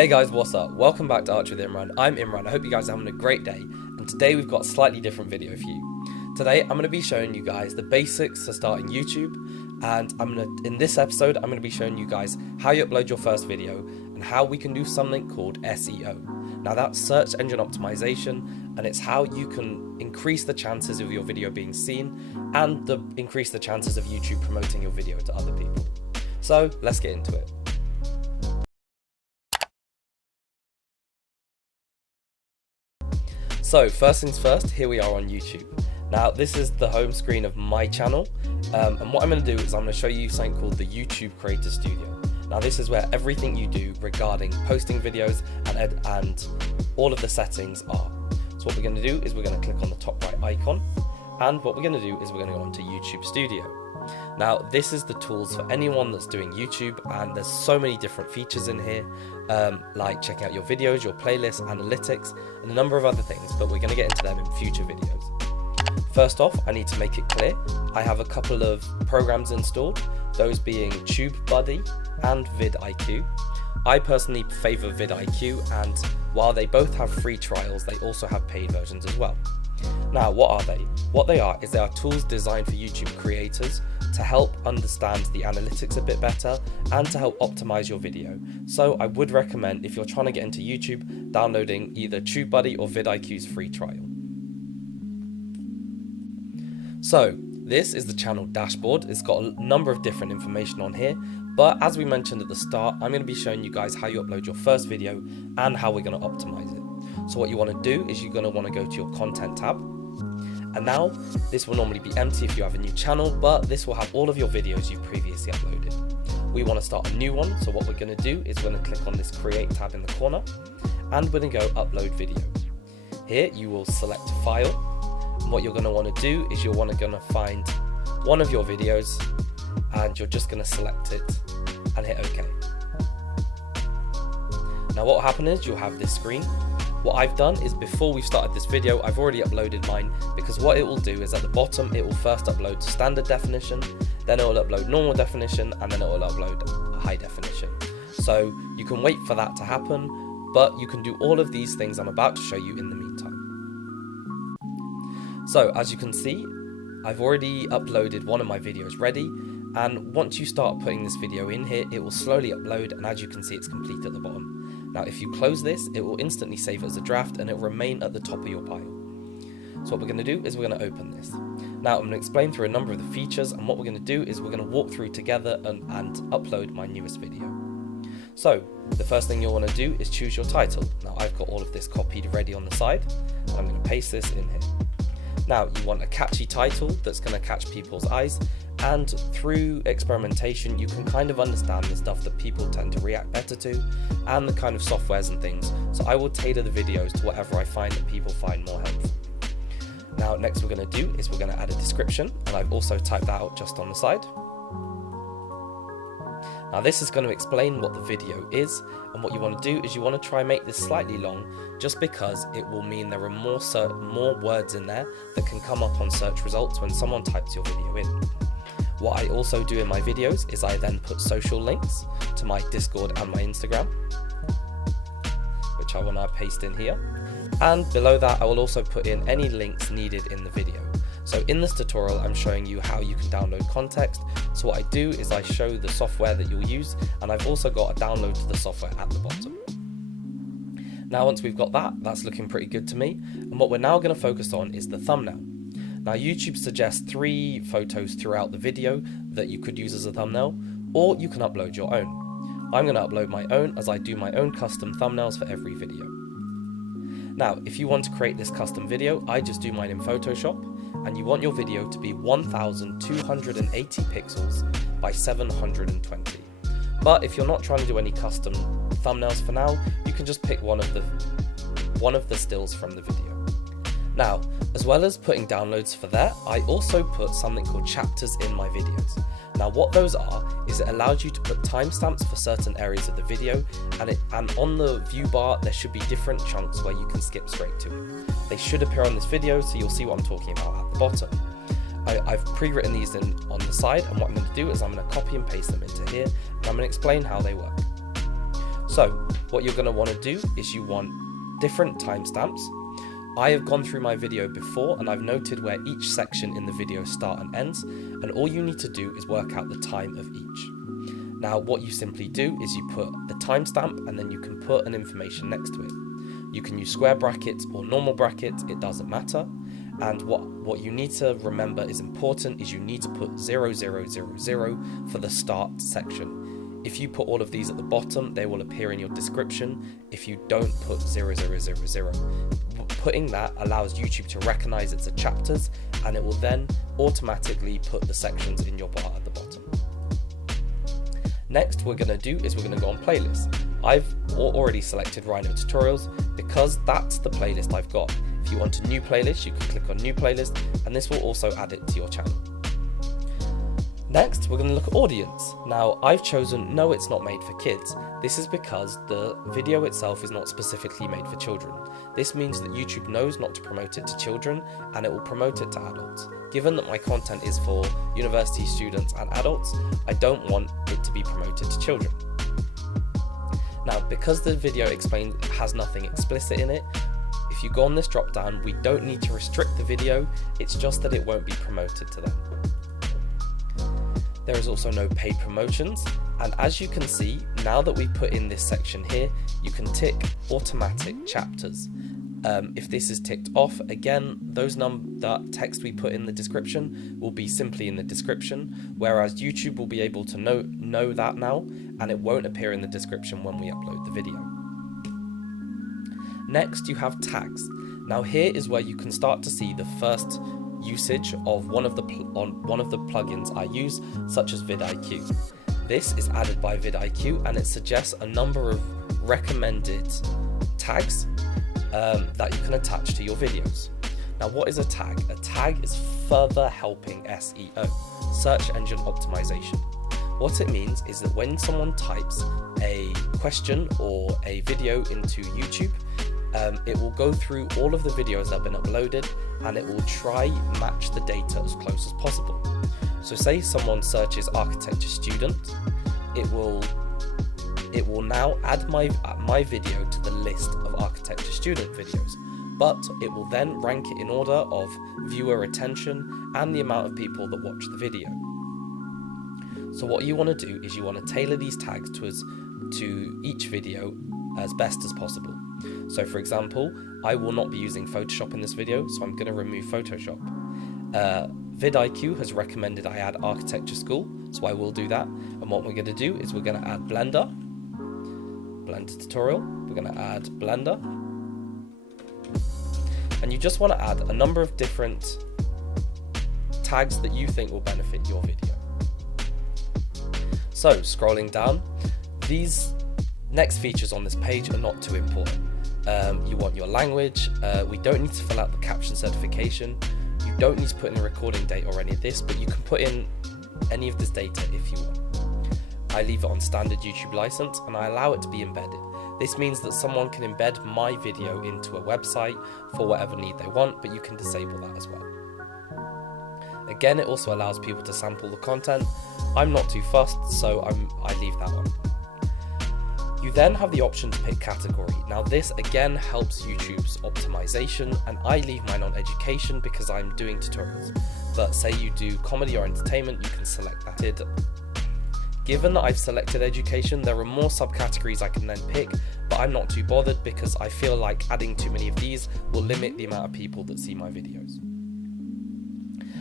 Hey guys, what's up? Welcome back to Archery with Imran. I'm Imran. I hope you guys are having a great day, and today we've got a slightly different video for you. Today I'm going to be showing you guys the basics to starting YouTube, and in this episode I'm going to be showing you guys how you upload your first video and how we can do something called SEO. Now that's search engine optimization, and it's how you can increase the chances of your video being seen and increase the chances of YouTube promoting your video to other people. So let's get into it. So first things first, here we are on YouTube. Now this is the home screen of my channel, and what I'm going to do is I'm going to show you something called the YouTube Creator Studio. Now this is where everything you do regarding posting videos and all of the settings are. So what we're going to do is we're going to click on the top right icon, and what we're going to do is we're going to go onto YouTube Studio. Now this is the tools for anyone that's doing YouTube, and there's so many different features in here, like checking out your videos, your playlists, analytics, and a number of other things, but we're going to get into them in future videos. First off, I need to make it clear, I have a couple of programs installed, those being TubeBuddy and vidIQ. I personally favour vidIQ, and while they both have free trials, they also have paid versions as well. Now, what are they? What they are is they are tools designed for YouTube creators to help understand the analytics a bit better and to help optimize your video. So I would recommend, if you're trying to get into YouTube, downloading either TubeBuddy or vidIQ's free trial. So this is the channel dashboard. It's got a number of different information on here, but as we mentioned at the start, I'm going to be showing you guys how you upload your first video and how we're going to optimize it. So what you want to do is you're going to want to go to your content tab, and now this will normally be empty if you have a new channel, but this will have all of your videos you've previously uploaded. We want to start a new one, so what we're going to do is we're going to click on this create tab in the corner, and we're going to go upload video. Here you will select file, and what you're going to want to do is you're going to find one of your videos, and you're just going to select it and hit OK. Now what will happen is you'll have this screen. What I've done is, before we've started this video, I've already uploaded mine, because what it will do is at the bottom it will first upload standard definition, then it will upload normal definition, and then it will upload high definition. So you can wait for that to happen, but you can do all of these things I'm about to show you in the meantime. So as you can see, I've already uploaded one of my videos ready, and once you start putting this video in here, it will slowly upload, and as you can see, it's complete at the bottom. Now if you close this, it will instantly save it as a draft, and it will remain at the top of your pile. So what we're going to do is we're going to open this. Now I'm going to explain through a number of the features, and what we're going to do is we're going to walk through together and upload my newest video. So the first thing you'll want to do is choose your title. Now I've got all of this copied ready on the side, and I'm going to paste this in here. Now you want a catchy title that's going to catch people's eyes, and through experimentation you can kind of understand the stuff that people tend to react better to and the kind of softwares and things, so I will tailor the videos to whatever I find that people find more helpful. Now next we're going to do is we're going to add a description, and I've also typed that out just on the side. Now this is going to explain what the video is, and what you want to do is you want to try and make this slightly long, just because it will mean there are more words in there that can come up on search results when someone types your video in. What I also do in my videos is I then put social links to my Discord and my Instagram, which I will now paste in here. And below that I will also put in any links needed in the video. So in this tutorial I'm showing you how you can download context. So what I do is I show the software that you'll use, and I've also got a download to the software at the bottom. Now once we've got that, that's looking pretty good to me, and what we're now going to focus on is the thumbnail. Now YouTube suggests 3 photos throughout the video that you could use as a thumbnail, or you can upload your own. I'm going to upload my own, as I do my own custom thumbnails for every video. Now if you want to create this custom video, I just do mine in Photoshop, and you want your video to be 1280 pixels by 720. But if you're not trying to do any custom thumbnails for now, you can just pick one of the stills from the video. Now, as well as putting downloads for that, I also put something called chapters in my videos. Now what those are is it allows you to put timestamps for certain areas of the video, and on the view bar there should be different chunks where you can skip straight to it. They should appear on this video, so you'll see what I'm talking about at the bottom. I've pre-written these on the side, and what I'm going to do is I'm going to copy and paste them into here, and I'm going to explain how they work. So what you're going to want to do is you want different timestamps. I have gone through my video before and I've noted where each section in the video starts and ends, and all you need to do is work out the time of each. Now what you simply do is you put the timestamp and then you can put an information next to it. You can use square brackets or normal brackets, it doesn't matter. And what you need to remember is important is you need to put 0000 for the start section. If you put all of these at the bottom, they will appear in your description if you don't put 0000. Putting that allows YouTube to recognize it's a chapters, and it will then automatically put the sections in your bar at the bottom. Next we're going to do is we're going to go on playlists. I've already selected Rhino Tutorials because that's the playlist I've got. If you want a new playlist, you can click on new playlist and this will also add it to your channel. Next, we're going to look at audience. Now, I've chosen no, it's not made for kids. This is because the video itself is not specifically made for children. This means that YouTube knows not to promote it to children and it will promote it to adults. Given that my content is for university students and adults, I don't want it to be promoted to children. Now, because the video has nothing explicit in it, if you go on this drop down, we don't need to restrict the video, it's just that it won't be promoted to them. There is also no paid promotions, and as you can see, now that we put in this section here, you can tick automatic chapters. If this is ticked off, again, that text we put in the description will be simply in the description, whereas YouTube will be able to know that now, and it won't appear in the description when we upload the video. Next, you have tags. Now here is where you can start to see the first usage of one of the plugins I use, such as vidIQ. This is added by vidIQ and it suggests a number of recommended tags that you can attach to your videos. Now what is a tag? A tag is further helping SEO, search engine optimization. What it means is that when someone types a question or a video into YouTube, it will go through all of the videos that have been uploaded and it will try match the data as close as possible. So say someone searches architecture student, it will now add my video to the list of architecture student videos, but it will then rank it in order of viewer attention and the amount of people that watch the video. So what you want to do is you want to tailor these tags to each video as best as possible. So for example, I will not be using Photoshop in this video, so I'm going to remove Photoshop. vidIQ has recommended I add architecture school, so I will do that. And what we're going to do is we're going to add Blender tutorial, we're going to add Blender. And you just want to add a number of different tags that you think will benefit your video. So scrolling down, these next features on this page are not too important. You want your language, we don't need to fill out the caption certification, you don't need to put in a recording date or any of this, but you can put in any of this data if you want. I leave it on standard YouTube license and I allow it to be embedded. This means that someone can embed my video into a website for whatever need they want, but you can disable that as well. Again, it also allows people to sample the content. I'm not too fussed, so I leave that on. You then have the option to pick category. Now this again helps YouTube's optimization, and I leave mine on education because I'm doing tutorials. But say you do comedy or entertainment, you can select that. Given that I've selected education, there are more subcategories I can then pick, but I'm not too bothered because I feel like adding too many of these will limit the amount of people that see my videos.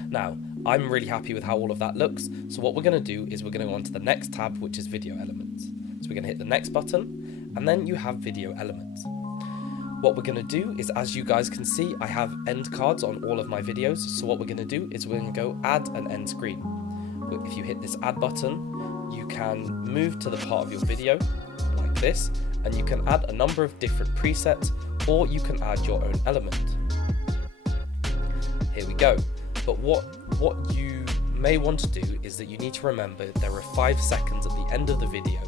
Now, I'm really happy with how all of that looks, so what we're going to do is we're going to go on to the next tab, which is video elements. So we're going to hit the next button, and then you have video elements. What we're going to do is, as you guys can see, I have end cards on all of my videos, so what we're going to do is we're going to go add an end screen. If you hit this add button, you can move to the part of your video like this, and you can add a number of different presets, or you can add your own element. Here we go. But what you may want to do is that you need to remember there are 5 seconds at the end of the video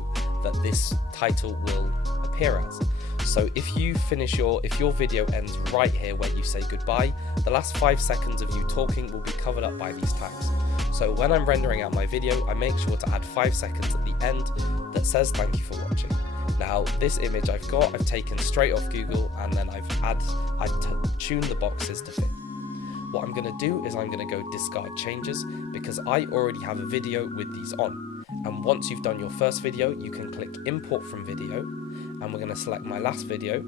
that this title will appear as. So if your video ends right here where you say goodbye, the last 5 seconds of you talking will be covered up by these tags. So when I'm rendering out my video, I make sure to add 5 seconds at the end that says thank you for watching. Now this image I've taken straight off Google, and then I've tuned the boxes to fit. What I'm going to do is I'm going to go discard changes, because I already have a video with these on. And once you've done your first video, you can click import from video, and we're going to select my last video.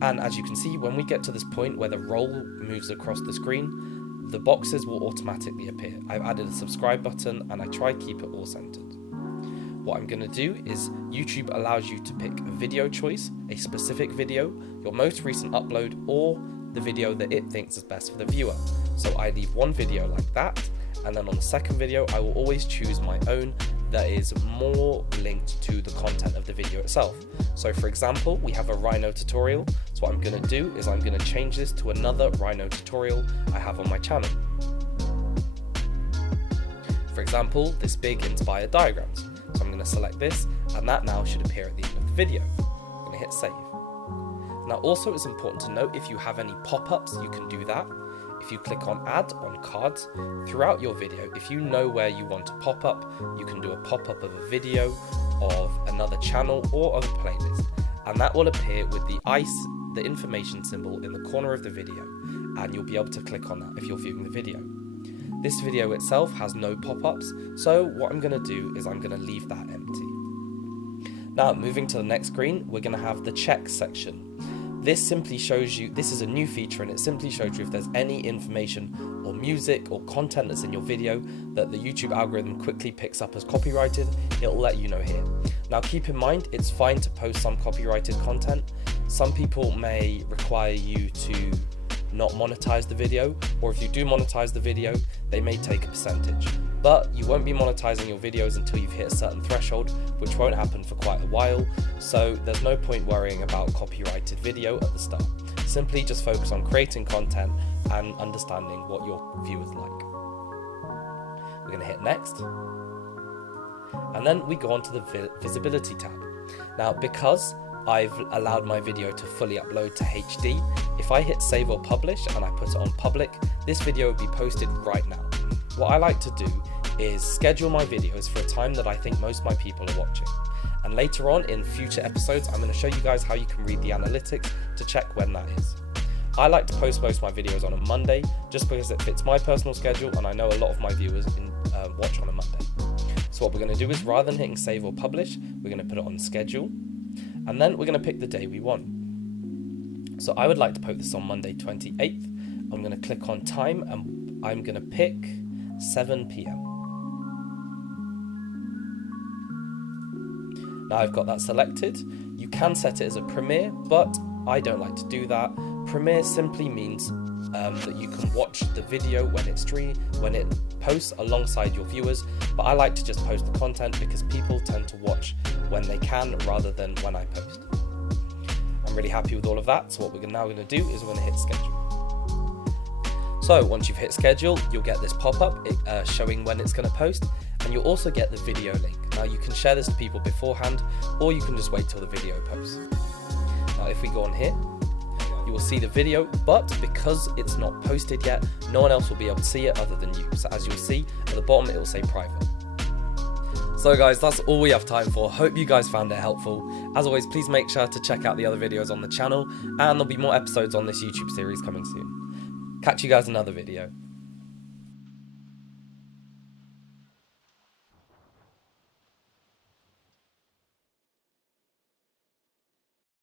And as you can see, when we get to this point where the roll moves across the screen, the boxes will automatically appear. I've added a subscribe button, and I try to keep it all centered. What I'm going to do is YouTube allows you to pick a video choice, a specific video, your most recent upload, or the video that it thinks is best for the viewer. So I leave one video like that, and then on the second video I will always choose my own that is more linked to the content of the video itself. So for example, we have a Rhino tutorial, so what I'm going to do is I'm going to change this to another Rhino tutorial I have on my channel. For example, this big inspired diagrams. So I'm going to select this, and that now should appear at the end of the video. I'm going to hit save. Now also it's important to note, if you have any pop-ups, you can do that. If you click on add on cards throughout your video, if you know where you want to pop up, you can do a pop-up of a video, of another channel, or of a playlist. And that will appear with the information symbol in the corner of the video, and you'll be able to click on that if you're viewing the video. This video itself has no pop-ups, so what I'm going to do is I'm going to leave that empty. Now moving to the next screen, we're going to have the check section. This simply shows you, this is a new feature, and it simply shows you if there's any information or music or content that's in your video that the YouTube algorithm quickly picks up as copyrighted, it'll let you know here. Now keep in mind, it's fine to post some copyrighted content. Some people may require you to not monetize the video, or if you do monetize the video, they may take a percentage. But you won't be monetizing your videos until you've hit a certain threshold, which won't happen for quite a while, so there's no point worrying about copyrighted video at the start. Simply just focus on creating content and understanding what your viewers like. We're going to hit next, and then we go on to the visibility tab. Now because I've allowed my video to fully upload to HD, if I hit save or publish and I put it on public, this video will be posted right now. What I like to do is schedule my videos for a time that I think most of my people are watching. And later on in future episodes, I'm going to show you guys how you can read the analytics to check when that is. I like to post most of my videos on a Monday, just because it fits my personal schedule, and I know a lot of my viewers watch on a Monday. So what we're going to do is, rather than hitting save or publish, we're going to put it on schedule, and then we're going to pick the day we want. So I would like to post this on Monday 28th. I'm going to click on time, and I'm going to pick 7 PM. Now I've got that selected. You can set it as a premiere, but I don't like to do that. Premiere simply means that you can watch the video when it posts alongside your viewers, but I like to just post the content because people tend to watch when they can rather than when I post. I'm really happy with all of that, so what we're now going to do is we're going to hit schedule. So once you've hit schedule, you'll get this pop-up showing when it's going to post, and you'll also get the video link. Now you can share this to people beforehand, or you can just wait till the video posts. Now if we go on here, you will see the video, but because it's not posted yet, no one else will be able to see it other than you. So as you'll see at the bottom, it will say private. So guys, that's all we have time for. Hope you guys found it helpful. As always, please make sure to check out the other videos on the channel, and there'll be more episodes on this YouTube series coming soon. Catch you guys in another video.